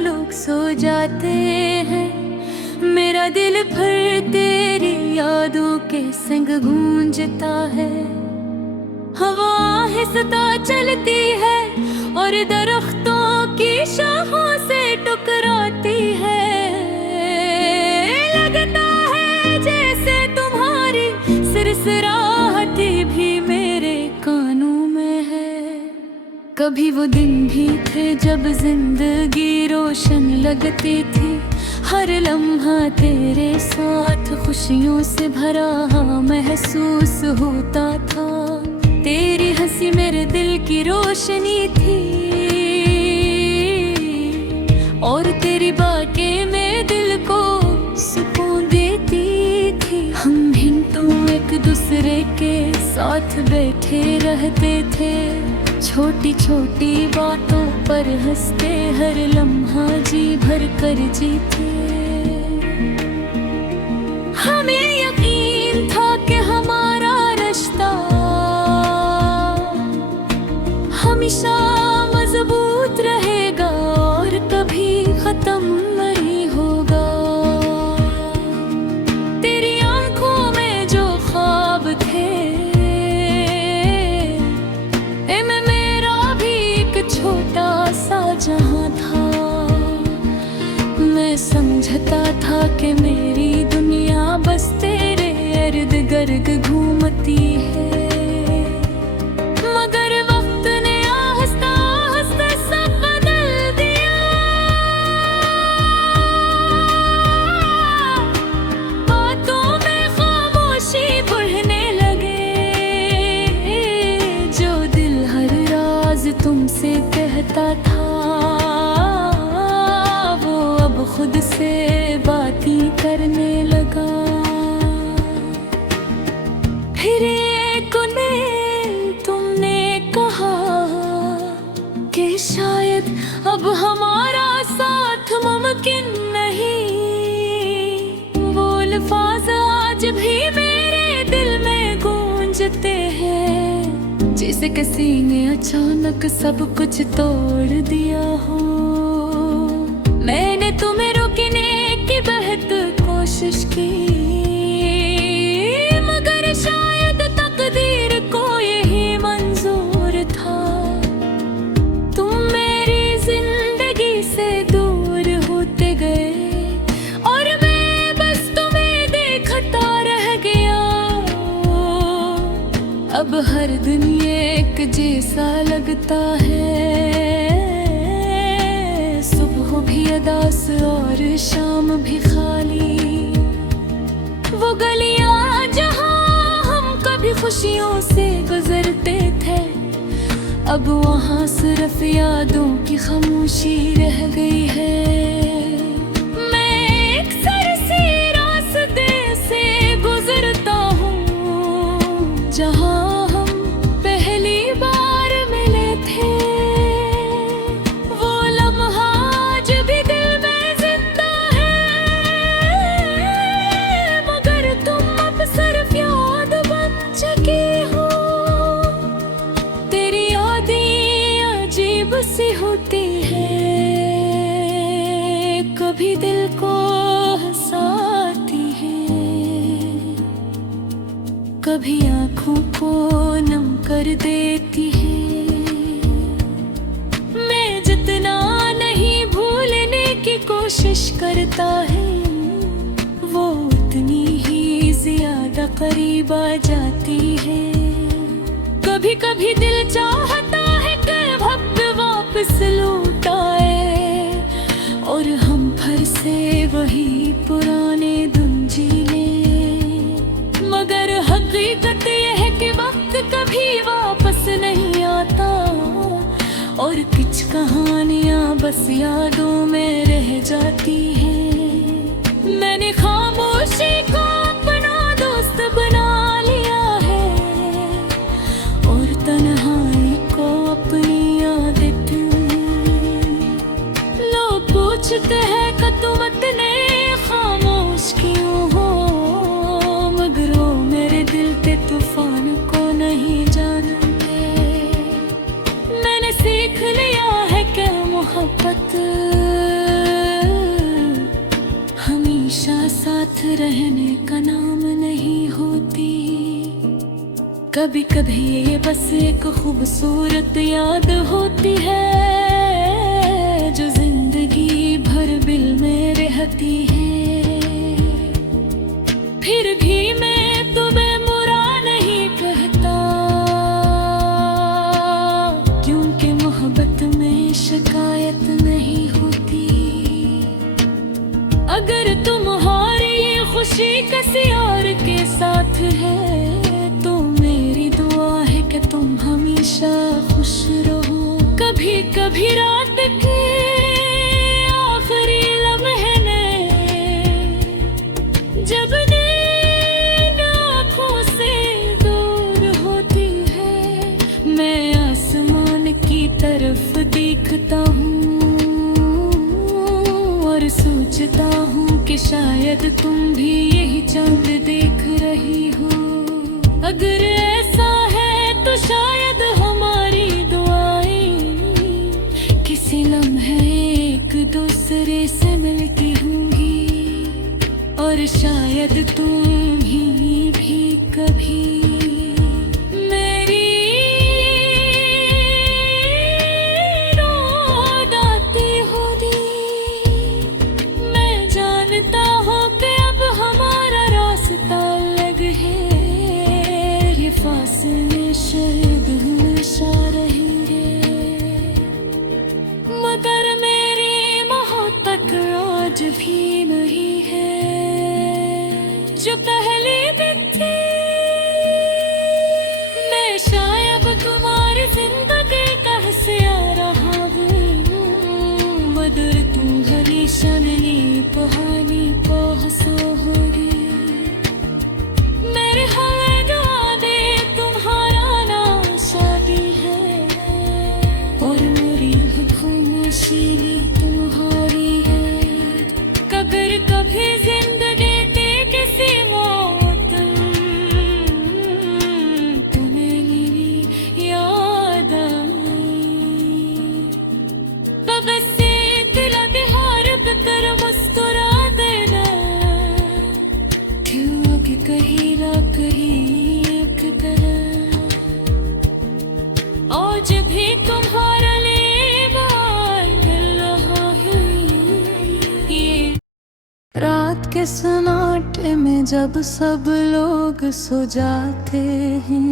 लोग सो जाते हैं, मेरा दिल फिर तेरी यादों के संग गूंजता है। हवा आहिस्ता चलती है और दरख्तों की शाखों से टकराती है। लगता है जैसे तुम्हारी सिरसिराहट भी मेरे कानों में है। कभी वो दिन भी थे जब जिंदगी रोशन लगती थी, हर लम्हा तेरे साथ खुशियों से भरा महसूस होता था। तेरी हंसी मेरे दिल की रोशनी थी और तेरी बातें मेरे दिल को सुकून देती थी। हम हिंदू एक दूसरे के साथ बैठे रहते थे, छोटी छोटी बातों पर हंसते हर लम्हा जी भर कर जीते। हमें यकीन था कि हमारा रिश्ता हमेशा मजबूत रहेगा और कभी खत्म नहीं होगा। तेरी आंखों में जो ख्वाब थे, इनमें मेरा भी एक छोटा सा जहां था। मैं समझता था कि मेरी दुनिया बस तेरे इर्द गिर्द घूमती है, मगर वक्त ने आहिस्ता आहिस्ता सब बदल दिया। बातों में खामोशी बढ़ने लगे, जो दिल हर राज तुमसे कहता था वो अब खुद से बातें करने लगा। फिर एक ने तुमने कहा कि शायद अब हमारा साथ मुमकिन नहीं। वो अल्फाज आज भी मेरे दिल में गूंजते हैं, जैसे किसी ने अचानक सब कुछ तोड़ दिया हो। मैंने तुम्हें रोकने की बहुत कोशिश की, मगर शायद तकदीर को यही मंजूर था। तुम मेरी जिंदगी से दूर होते गए और मैं बस तुम्हें देखता रह गया। अब हर दिन ये एक जैसा लगता है, सुबह भी अदास और शाम भी खाली। वो गलियां जहां हम कभी खुशियों से गुजरते थे, अब वहां सिर्फ यादों की खामोशी रह गई है। मैं एक सरसी रास्ते से गुजरता हूँ जहां हम पहली बार मिले थे। वो लम्हा आज भी दिल में जिंदा है, मगर तुम अब सिर्फ याद बन चुकी हो। तेरी यादें अजीब सी होती है, कभी दिल को हंसाती है, कभी आंखों को नम कर देती है। मैं जितना नहीं भूलने की कोशिश करता है, वो उतनी ही ज्यादा करीब आ जाती है। कभी कभी दिल चाहता है कि वक्त वापस लौट आए और हम फिर से वही पुराने दिन जी लें, मगर हकीकत यह है कि वक्त कभी वापस नहीं आता और कुछ कहानियां बस यादों में रह जाती हैं। मैंने खामोशी को अपना दोस्त बना लिया है और तन्हाई को अपनी आदत। लोग पूछते हैं कि तुम इतने खामोश क्यों हो, मगर वो मेरे दिल के तूफान को नहीं जानते। मैंने सीख लिया है कि मोहब्बत रहने का नाम नहीं होती। कभी कभी ये बस एक खूबसूरत याद होती है जो जिंदगी भर दिल में रहती है। फिर भी मैं तुम्हें बुरा नहीं कहता, क्योंकि मोहब्बत में शिकायत नहीं होती। अगर तुम्हारी खुशी किसी और के साथ है तो मेरी दुआ है कि तुम हमेशा खुश रहो। कभी कभी रात के आखिरी लम्हे में जब नींद आँखों से दूर होती है, मैं आसमान की तरफ देखता हूँ और सोचता हूँ कि शायद तुम भी यही चांद देख रही हो। अगर ऐसा है तो शायद हमारी दुआएं किसी लम्हे एक दूसरे से मिलती होंगी, और शायद तुम भी कभी फासले शायद हमेशा रहेंगे, मगर मेरी मोहब्बत तक आज भी नहीं है जो पहले दिन थी। मैं शायद तुम्हारी जिंदगी का हिस्सा रहा हूँ, मगर तुम हमेशा मेरी कहानी को हंसोगे। मेरे तुम्हारी है। कभी कभी जिंदगी के किसी मौत तुम्हें मेरी याद आई, तब से दिल बिहार कर मुस्कुरा देना, क्यों कि कहीं ना कहीं एक तरह आज भी तुम्हारा रात के सन्नाटे में जब सब लोग सो जाते हैं,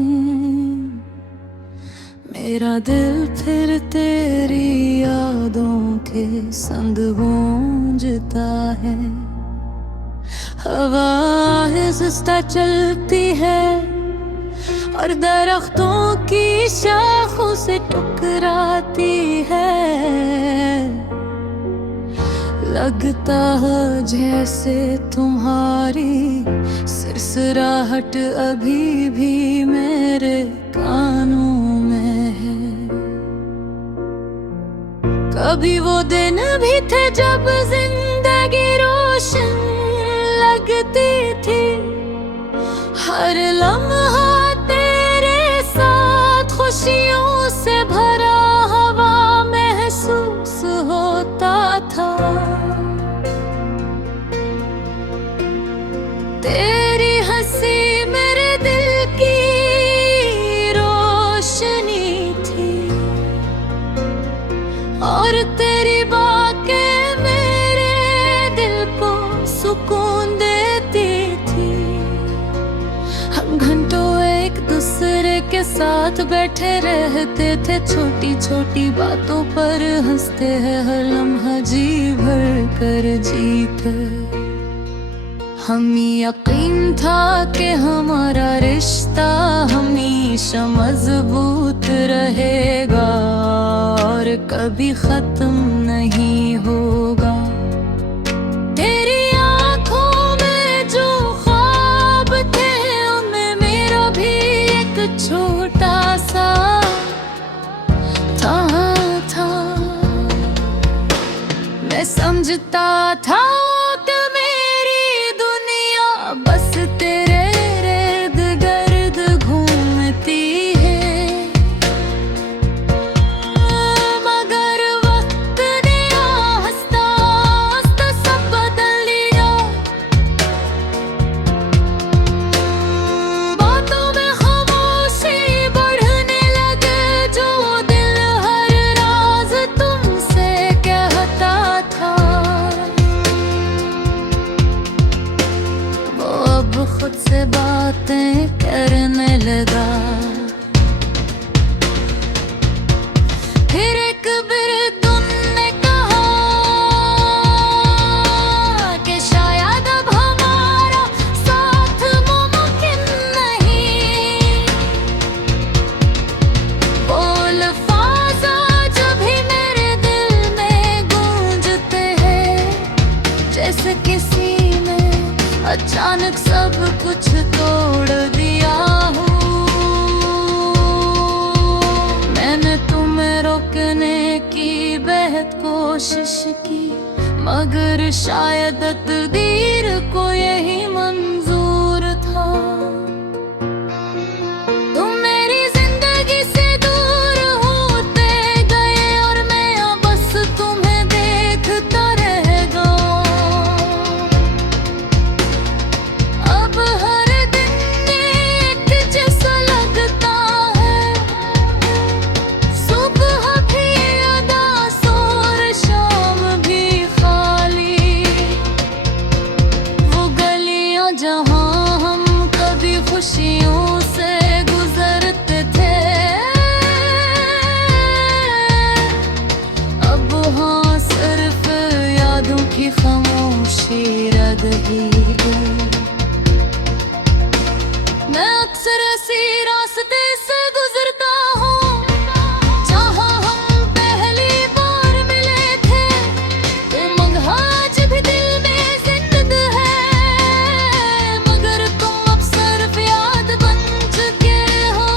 मेरा दिल फिर तेरी यादों के संग गूंजता है। हवा आहिस्ता चलती है और दरख्तों की शाखों से टकराती है। लगता है जैसे तुम्हारी सिरसिराहट अभी भी मेरे कानों में है। कभी वो दिन भी थे जब जिंदगी रोशन लगती थी, हर लम्हा तेरे साथ खुशियों से भरा हवा महसूस होता था। तेरी हंसी मेरे दिल की रोशनी थी और तेरी बातें मेरे दिल को सुकून देती थी। हम घंटों एक दूसरे के साथ बैठे रहते थे, छोटी छोटी बातों पर हंसते हैं, हर लम्हा जी भर कर जीते। हमें यकीन था कि हमारा रिश्ता हमेशा मजबूत रहेगा और कभी खत्म नहीं होगा। तेरी आँखों में जो ख्वाब थे उनमें मेरा भी एक छोटा सा था। मैं समझता था बस तेरे इर्द गिर्द घूमती है, मगर वक्त ने आहिस्ता आहिस्ता सब बदल दिया। जैसे किसी ने अचानक सब कुछ तोड़ दिया हो। मैंने तुम्हें रोकने की बेहद कोशिश की, मगर शायद तकदीर को यही मंजूर था। तुम मेरी जिंदगी से दूर होते गए और मैं अब बस तुम्हें देखता रह गया। अब हर दिन एक जैसा लगता है, सुबह भी उदास और शाम भी खाली। वो गलियां जहां हम कभी खुशियों से गुजरते थे, अब वहाँ सिर्फ यादों की खामोशी रह गई है। मैं अक्सर ऐसी रास्ते से गुजरता हूँ जहाँ हम पहली बार मिले थे, तुम आज भी दिल में जिंदा है, मगर तुम अब सिर्फ याद बन चुके हो।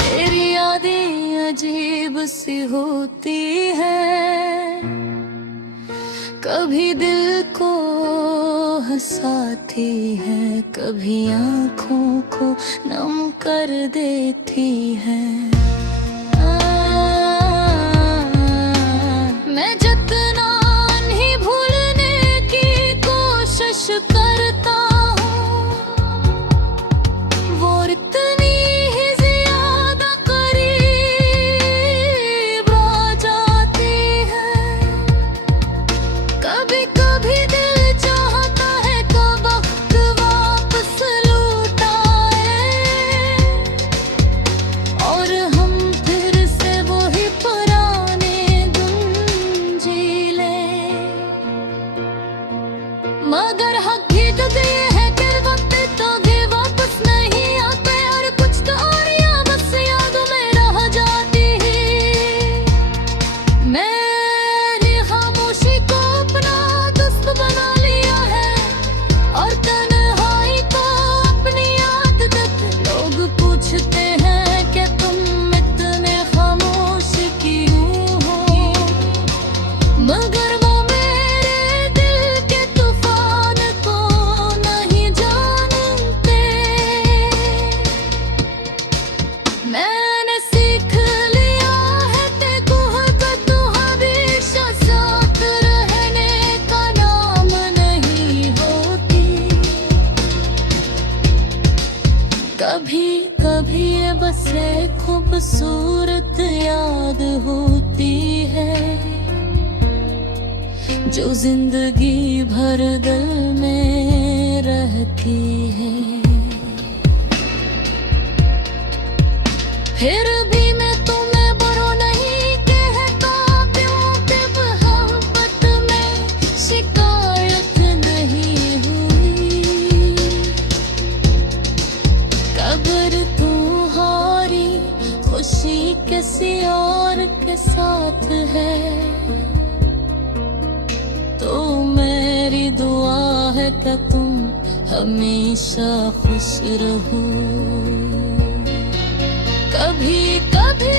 तेरी यादें अजीब सी होती है, कभी दिल को हंसाती है, कभी आँखों को नम कर देती है। मैं जितना नहीं भूलने की कोशिश करता हूँ, वो इतनी ही ज्यादा करीब आ जाती है। कभी कभी दिल चाहता है कि वक्त वापस लौट आए और हम फिर से वही पुराने दिन जी लें, मगर हकीकत ये है कि वक्त कभी वापस नहीं आते और कुछ तो और या बस यादों में रह जाती है। मैंने खामोशी को अपना दोस्त बना लिया है और तन्हाई को अपनी आदत। लोग पूछते हैं कि तुम इतने खामोश क्यों हो, मगर वो मेरे दिल के तूफान को नहीं जानते। मैंने सीख लिया है कि गुहबत हमेशा साथ रहने का नाम नहीं होती। कभी कभी ये बस एक खूबसूरत याद होती है, जो जिंदगी भर दिल में रहती है। फिर भी मैं तुम्हें बुरा नहीं कहता, क्योंकि मोहब्बत में शिकायत नहीं हुई। कब्र तुम्हारी खुशी किसी और के साथ है, तो मेरी दुआ है कि तुम हमेशा खुश रहो। कभी कभी